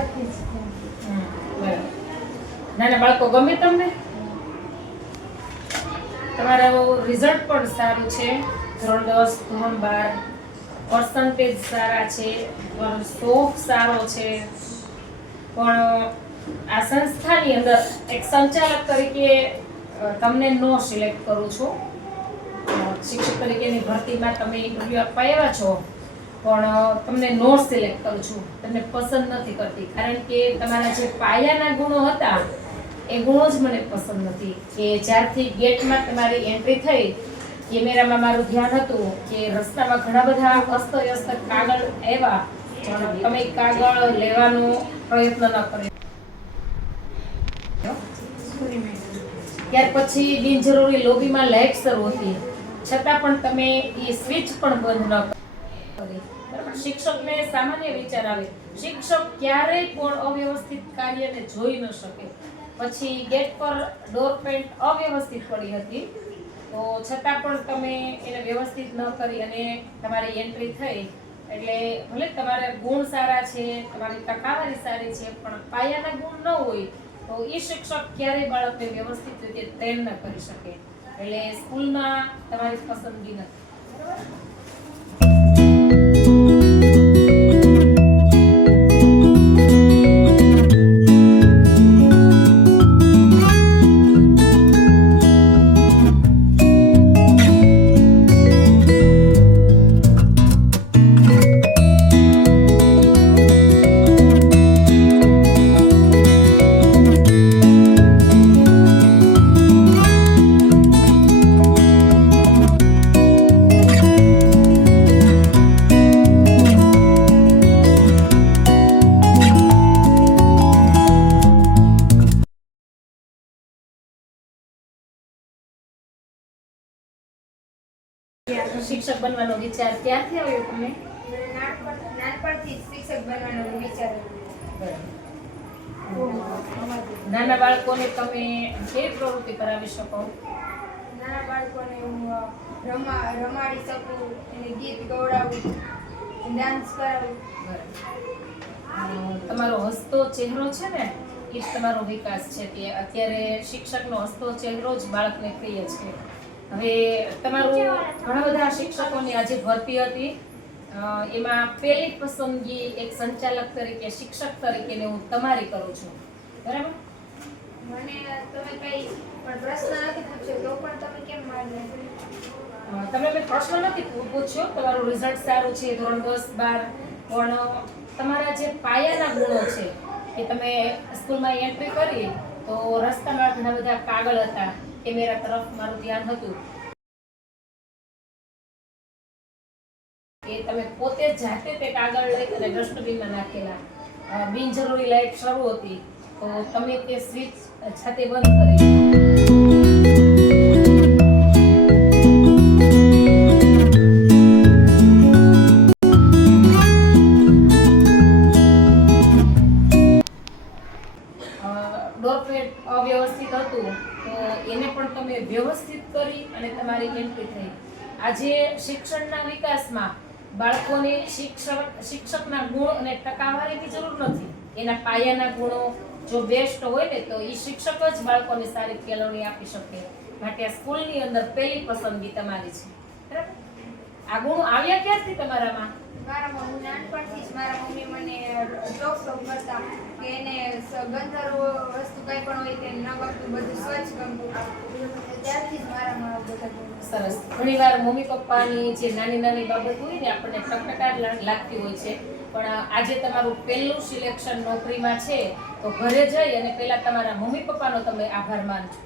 ત્યારથી જ બરાબર. નાના બાળકો ગમે તમને? તમારું રિઝલ્ટ પણ સારું છે, ધોરણ 10 ધોરણ 12 પર્સન્ટેજ સારા છે, તમારો શોખ સારો છે. પણ આ સંસ્થાની અંદર એક સંચાલક તરીકે તમને નો સિલેક્ટ કરું છું. શિક્ષક તરીકેની ભરતીમાં તમે ઇન્ટરવ્યુ આપવા આવ્યા છો, પણ તમને નો સિલેક્ટ કરું છું. તમને પસંદ નથી કરતી, કારણ કે તમારા જે પાયાના ગુણો હતા એ ગુણો જ મને પસંદ નથી. કે જ્યારથી ગેટમાં તમારી એન્ટ્રી થઈ, કેમેરામાં મારું ધ્યાન હતું કે રસ્તામાં ઘણા બધા અસ્તવ્યસ્ત કાગળ આવ્યા, પણ તમે કાગળ લેવાનો પ્રયત્ન ન કર્યો. ત્યાર પછી બિનજરૂરી લોબીમાં લાઇટ શરૂ હતી, છતાં પણ તમે એ સ્વિચ પણ બંધ ન કરી. બરાબર. શિક્ષકને સામાન્ય વિચાર આવે, શિક્ષક ક્યારેય પણ અવ્યવસ્થિત કાર્યને જોઈ ન શકે. પછી ગેટ પર ડોર પેન્ટ અવ્યવસ્થિત પડી હતી, તો છતાં પણ તમે એને વ્યવસ્થિત ન કરી અને તમારી એન્ટ્રી થઈ. એટલે ભલે તમારા ગુણ સારા છે, તમારી ટકાવારી સારી છે, પણ પાયાના ગુણ ન હોય તો એ શિક્ષક ક્યારેય બાળકને વ્યવસ્થિત રીતે ટ્રેન ન કરી શકે. એટલે સ્કૂલમાં તમારી પસંદગી નથી. બરાબર. શિક્ષક બનવાનો વિચાર ક્યાંથી આવ્યો તમને? નાનપણથી શિક્ષક બનવાનો વિચાર નાના બાળકોને તમે કેવી પ્રવૃત્તિ કરાવી શકો? નાના બાળકોને હું રમાડી શકું, એને ગીત ગવડાવું, ડાન્સ કરાવું. તમારો હસતો ચહેરો છે ને, એ જ તમારો વિકાસ છે. કે અત્યારે શિક્ષકનો હસતો ચહેરો જ બાળકને પ્રિય છે. હવે તમારું ઘણા બધા શિક્ષકોની આજે ભરતી હતી, એમાં પહેલી પસંદગી એક સંચાલક તરીકે, શિક્ષક તરીકે હું તમારી કરું છું. બરાબર. મને તમે કઈ પણ પ્રશ્ન નથી પૂછ્યો તો પણ તમે કેમ મારી તમે મેં પ્રશ્ન નથી પૂછ્યો. તમારું રિઝલ્ટ સારું છે, ધોરણ 10 12, પણ તમારા જે પાયાના ગુણો છે કે તમે સ્કૂલમાં એન્ટ્રી કરી તો રસ્તામાં ઘણા બધા કાગળ હતા, કેમેરા તરફ મારું ધ્યાન હતું કે તમે પોતે જાતે તે કાગળ લઈ અને ડસ્ટબિનમાં નાખેલા. બિનજરૂરી લાઇટ શરૂ હતી તો તમે તે સ્વિચ જાતે બંધ કરી. ડોરપેટ અવ્યવસ્થિત હતું તો એને પણ તમે વ્યવસ્થિત કરી અને તમારી એન્ટ્રી થઈ. આજે શિક્ષણના વિકાસમાં બાળકોને શિક્ષકના ગુણ અને ટકાવારીની જરૂર નથી. એના પાયાના ગુણો જો બેસ્ટ હોય ને તો એ શિક્ષક જ બાળકોને સારી કેળવણી આપી શકે. માટે આ સ્કૂલની અંદર પહેલી પસંદગી તમારી છે. બરાબર. આ ગુણ આવ્યા ક્યારથી તમારામાં? મારા હું નાનપણથી જ મારા મમ્મી મને ટોક કરતા કે એને ગંદરો વસ્તુ કઈ પણ હોય તે ન ગમતું, બધું સ્વચ્છ ગમતું. ત્યારથી જ મારામાં બધા સરસ. ઘણીવાર મમ્મી પપ્પાની જે નાની નાની બાબત હોય ને આપણને ટકટકાર લાગતી હોય છે, પણ આજે તમારું પહેલું સિલેક્શન નોકરીમાં છે તો ઘરે જઈ અને પહેલા તમારા મમ્મી પપ્પાનો તમે આભાર માનજો.